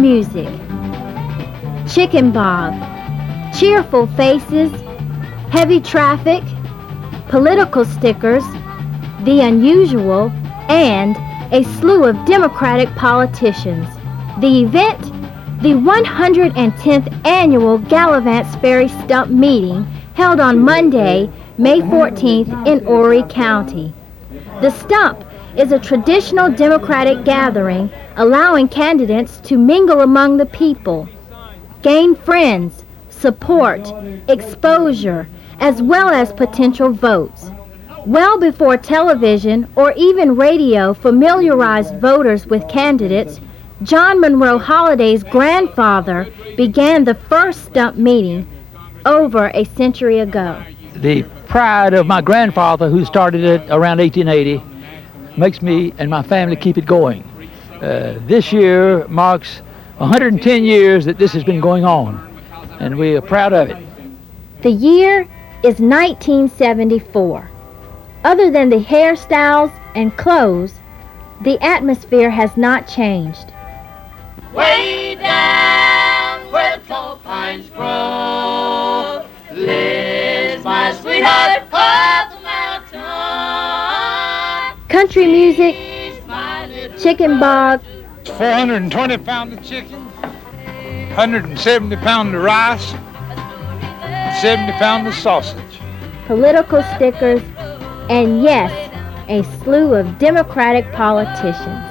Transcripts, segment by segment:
music, chicken bog, cheerful faces, heavy traffic, political stickers, the unusual, and a slew of Democratic politicians. The event, the 110th annual Galivants Ferry Stump meeting held on Monday, May 14th in Horry County. The Stump is a traditional Democratic gathering allowing candidates to mingle among the people, gain friends, support, exposure, as well as potential votes. Well before television or even radio familiarized voters with candidates, John Monroe Holliday's grandfather began the first Stump meeting over a century ago. The pride of my grandfather, who started it around 1880, makes me and my family keep it going. This year marks 110 years that this has been going on, and we are proud of it. The year is 1974. Other than the hairstyles and clothes, the atmosphere has not changed. Way down where the tall pines grow lives my sweetheart of the mountain. Country music, chicken bog, 420 pounds of chicken, 170 pounds of rice, 70 pounds of sausage. political stickers, and yes, a slew of Democratic politicians.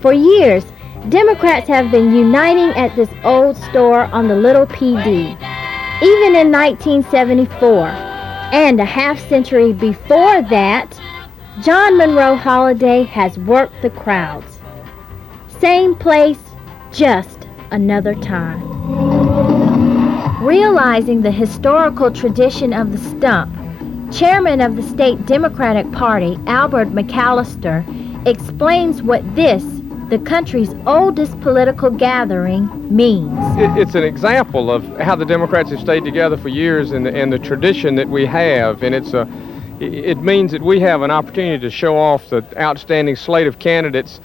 For years, Democrats have been uniting at this old store on the Little PD. Even in 1974, and a half-century before that, John Monroe Holliday has worked the crowds. Same place, just another time. Realizing the historical tradition of the stump, Chairman of the State Democratic Party, Albert McAllister, explains what this, the country's oldest political gathering, means. It's an example of how the Democrats have stayed together for years and the tradition that we have, and it means that we have an opportunity to show off the outstanding slate of candidates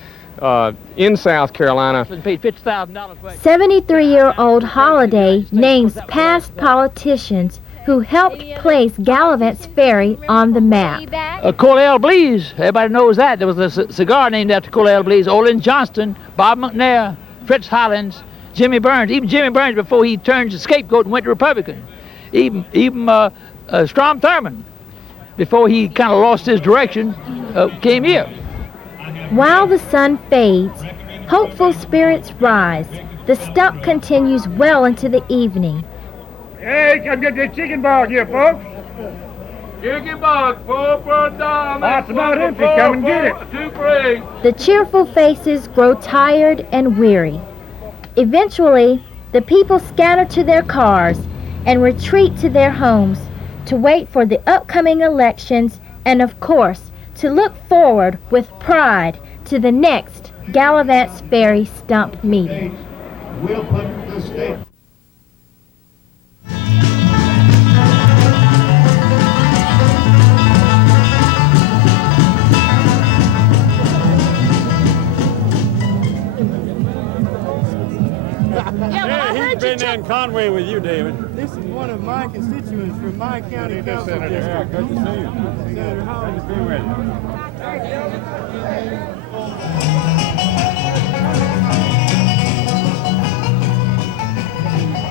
in South Carolina. 73-year-old Holliday names past politicians who helped place Galivants Ferry on the map. Colel Blease, everybody knows that. There was a cigar named after Colel Blease. Olin Johnston, Bob McNair, Fritz Hollins, Jimmy Burns. Even Jimmy Burns, before he turned the scapegoat and went Republican. Even Strom Thurmond, before he kind of lost his direction, came here. While the sun fades, hopeful spirits rise. The stump continues well into the evening. Hey, come get the chicken bog here, folks. Chicken bog, $4 for a dollar. That's about empty. Come and get it. 2 for 8. The cheerful faces grow tired and weary. Eventually, the people scatter to their cars and retreat to their homes to wait for the upcoming elections and, of course, to look forward with pride to the next Galivants Ferry Stump meeting. We'll put the state. He's been in Conway with you, David. This is one of my constituents from my county council district. Yeah, good to see you. Senator Hall. Good to be with you.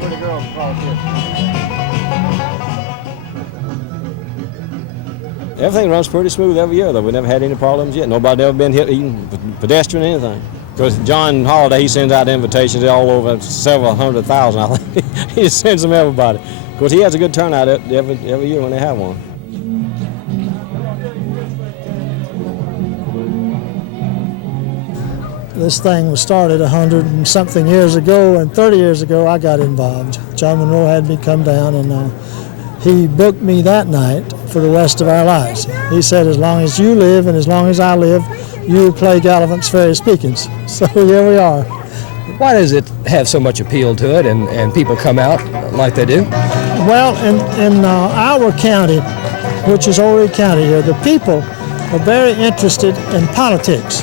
Pretty girls across here. Everything runs pretty smooth every year, though. We never had any problems yet. Nobody ever been hit eating pedestrian or anything. Because John Holliday, he sends out invitations all over, several 100,000, I think. He just sends them to everybody. Of course, he has a good turnout every year when they have one. This thing was started 100 and something years ago, and 30 years ago I got involved. John Monroe had me come down, and he booked me that night for the rest of our lives. He said, as long as you live and as long as I live, you play Galivants Ferry Speakings. So here we are. Why does it have so much appeal to it and people come out like they do? Well, in our county, which is Horry County here, the people are very interested in politics.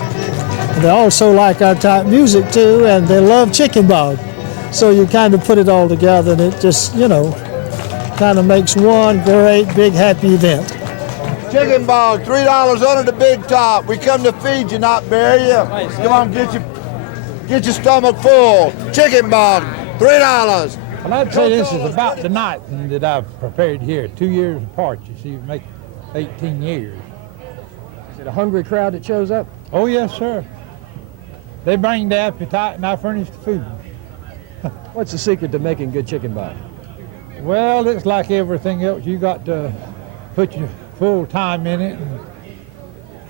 They also like our type music too, and they love chicken bog. So you kind of put it all together, and it just, you know, kind of makes one great big happy event. Chicken bog, $3 under the big top. We come to feed you, not bury you. Come on, get your stomach full. Chicken bog, $3. Well, I'd say this is about the night that I've prepared here. 2 years apart, you see, we make 18 years. Is it a hungry crowd that shows up? Oh, yes, sir. They bring the appetite and I furnish the food. What's the secret to making good chicken bog? Well, it's like everything else. You got to put your full time in it and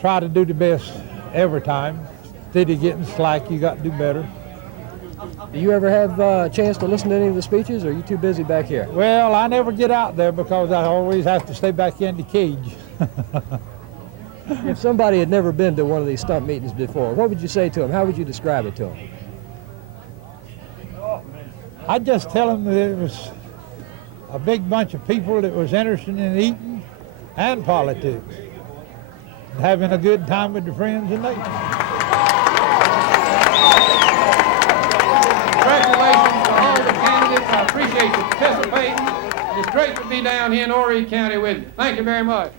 try to do the best every time. Instead of getting slack, you got to do better. Do you ever have a chance to listen to any of the speeches, or are you too busy back here? Well, I never get out there because I always have to stay back in the cage. If somebody had never been to one of these stump meetings before, what would you say to them? How would you describe it to them? I'd just tell them that it was a big bunch of people that was interested in eating and politics, and having a good time with their friends and neighbors. Congratulations to all the candidates. I appreciate you participating. It's great to be down here in Horry County with you. Thank you very much.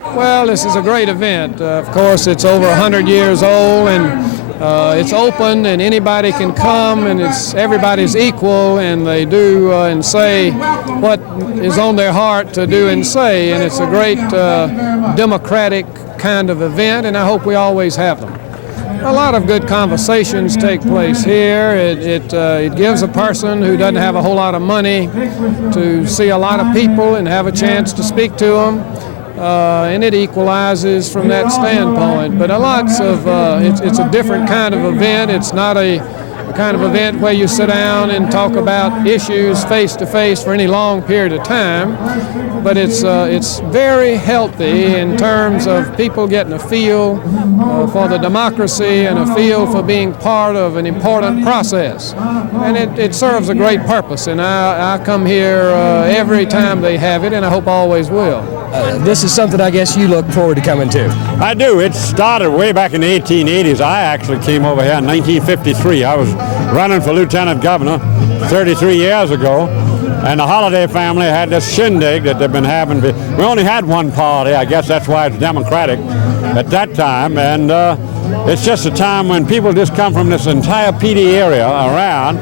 Well, this is a great event. Of course, it's over 100 years old, and it's open, and anybody can come, and everybody's equal, and they do and say what is on their heart to do and say, and it's a great democratic kind of event, and I hope we always have them. A lot of good conversations take place here. It gives a person who doesn't have a whole lot of money to see a lot of people and have a chance to speak to them. And it equalizes from that standpoint. But it's a different kind of event. It's not a kind of event where you sit down and talk about issues face to face for any long period of time. But it's very healthy in terms of people getting a feel for the democracy and a feel for being part of an important process. And it serves a great purpose. And I come here every time they have it, and I hope always will. This is something I guess you look forward to coming to. I do. It started way back in the 1880s. I actually came over here in 1953. I was running for lieutenant governor 33 years ago, and the Holiday family had this shindig that they've been having. We only had one party. I guess that's why it's Democratic at that time, and it's just a time when people just come from this entire PD area around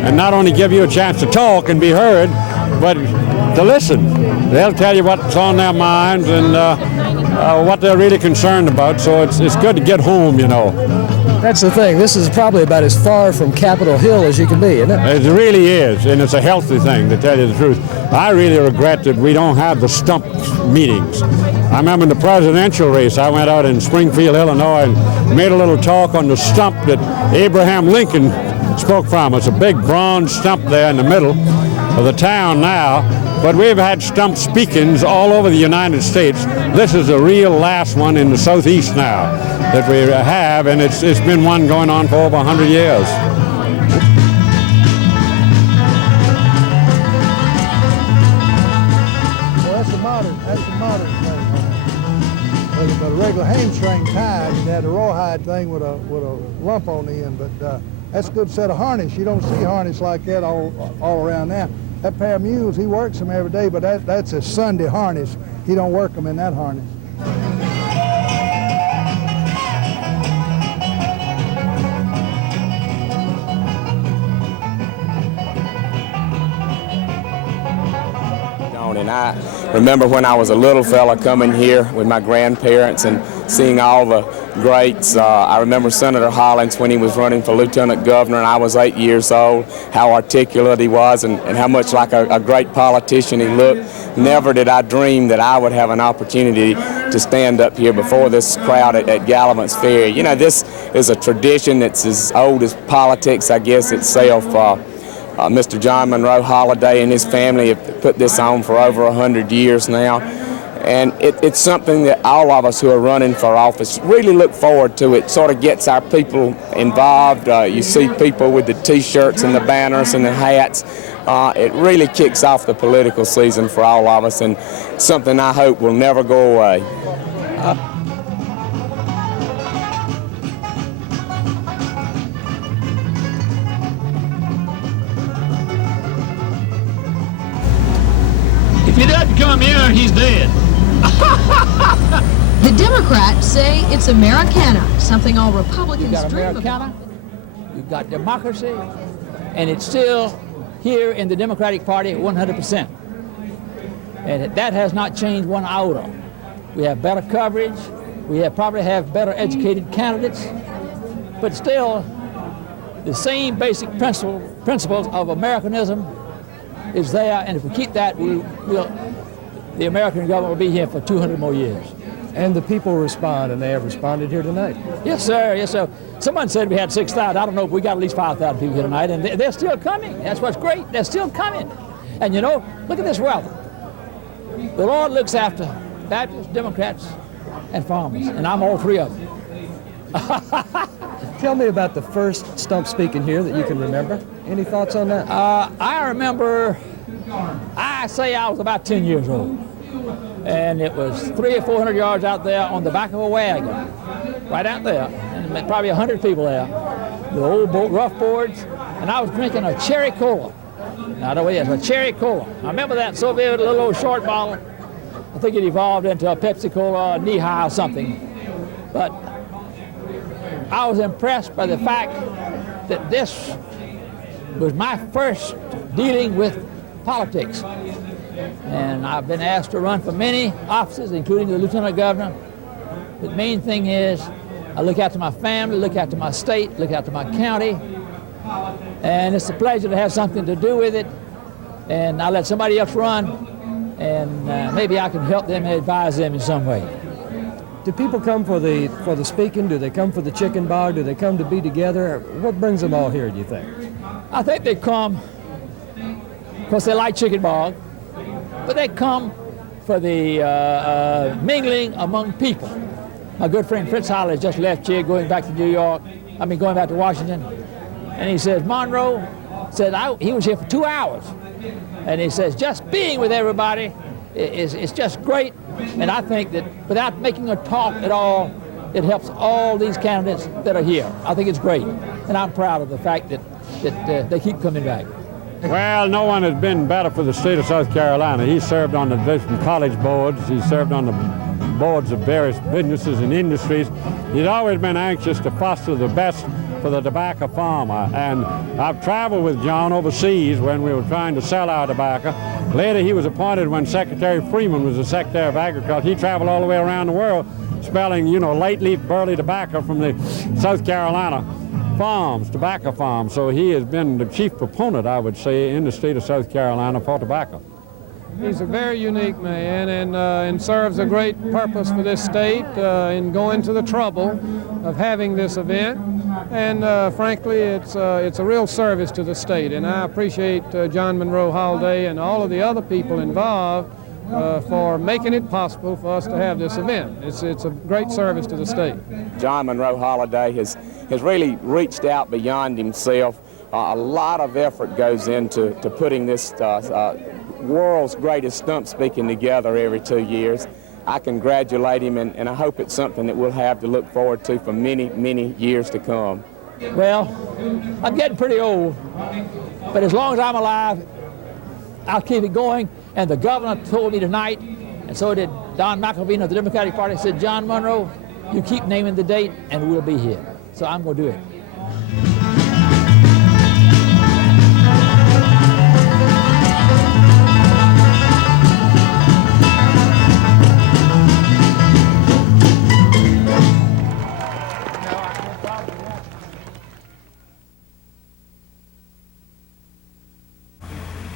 and not only give you a chance to talk and be heard, but to listen. They'll tell you what's on their minds and what they're really concerned about, so it's good to get home, you know. That's the thing. This is probably about as far from Capitol Hill as you can be, isn't it? It really is, and it's a healthy thing, to tell you the truth. I really regret that we don't have the stump meetings. I remember in the presidential race, I went out in Springfield, Illinois, and made a little talk on the stump that Abraham Lincoln spoke from. It's a big bronze stump there in the middle of the town now. But we've had stump speakings all over the United States. This is the real last one in the Southeast now that we have, and it's been one going on for over 100 years. Well, that's a modern thing. But a regular hamstring tie, you had a rawhide thing with a lump on the end. But that's a good set of harness. You don't see harness like that all around now. That pair of mules, he works them every day, but that's a Sunday harness. He don't work them in that harness. And I remember when I was a little fella coming here with my grandparents and seeing all the greats. I remember Senator Hollins when he was running for lieutenant governor, and I was 8 years old, how articulate he was and how much like a great politician he looked. Never did I dream that I would have an opportunity to stand up here before this crowd at Galivants Ferry. You know, this is a tradition that's as old as politics, I guess, itself. Mr. John Monroe Holliday and his family have put this on for over 100 years now. And it's something that all of us who are running for office really look forward to. It sort of gets our people involved. You see people with the T-shirts and the banners and the hats. It really kicks off the political season for all of us, and something I hope will never go away. If he doesn't come here, he's dead. The Democrats say it's Americana, something all Republicans You've got dream Americana, about. you've got democracy, and it's still here in the Democratic Party at 100%. And that has not changed one iota. We have better coverage, we probably have better educated candidates, but still the same basic principles of Americanism is there, and if we keep that, the American government will be here for 200 more years. And the people respond, and they have responded here tonight. Yes, sir. Yes, sir. Someone said we had 6,000. I don't know, but we got at least 5,000 people here tonight, and they're still coming. That's what's great. They're still coming. And you know, look at this weather. The Lord looks after Baptists, Democrats, and farmers, and I'm all three of them. Tell me about the first stump speaking here that you can remember. Any thoughts on that? I remember, I say I was about 10 years old. And it was 300 or 400 yards out there on the back of a wagon, right out there, and probably 100 people there. The old rough boards, and I was drinking a cherry cola. Now, I don't know what it is, a cherry cola. I remember that so vivid, a little old short bottle. I think it evolved into a Pepsi Cola, a knee-high or something. But I was impressed by the fact that this was my first dealing with politics. And I've been asked to run for many offices, including the lieutenant governor. The main thing is I look after my family, look after my state, look after my county. And it's a pleasure to have something to do with it. And I let somebody else run, and maybe I can help them and advise them in some way. Do people come for the speaking? Do they come for the chicken bog? Do they come to be together? What brings them all here, do you think? I think they come because they like chicken bog, but they come for the mingling among people. My good friend Fritz Hollis just left here, going back to going back to Washington, and he says, Monroe said, he was here for 2 hours, and he says, just being with everybody is just great, and I think that without making a talk at all, it helps all these candidates that are here. I think it's great, and I'm proud of the fact that they keep coming back. Well, no one has been better for the state of South Carolina. He served on the different college boards. He served on the boards of various businesses and industries. He's always been anxious to foster the best for the tobacco farmer. And I've traveled with John overseas when we were trying to sell our tobacco. Later, he was appointed when Secretary Freeman was the Secretary of Agriculture. He traveled all the way around the world spelling, late leaf burley tobacco from the South Carolina farms, tobacco farms. So he has been the chief proponent, I would say, in the state of South Carolina for tobacco. He's a very unique man and serves a great purpose for this state in going to the trouble of having this event. And frankly, it's a real service to the state. And I appreciate John Monroe Holiday and all of the other people involved for making it possible for us to have this event. It's a great service to the state. John Monroe Holiday has really reached out beyond himself. A lot of effort goes into putting this world's greatest stump speaking together every 2 years. I congratulate him, and I hope it's something that we'll have to look forward to for many, many years to come. Well, I'm getting pretty old, but as long as I'm alive, I'll keep it going. And the governor told me tonight, and so did Don McElveen of the Democratic Party, said, John Monroe, you keep naming the date, and we'll be here. So I'm going to do it.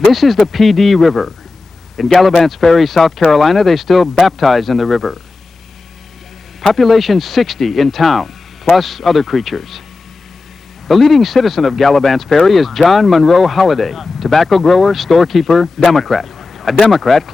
This is the P.D. River. In Galivants Ferry, South Carolina, they still baptize in the river. Population 60 in town, plus other creatures. The leading citizen of Galivants Ferry is John Monroe Holiday, tobacco grower, storekeeper, Democrat. A Democrat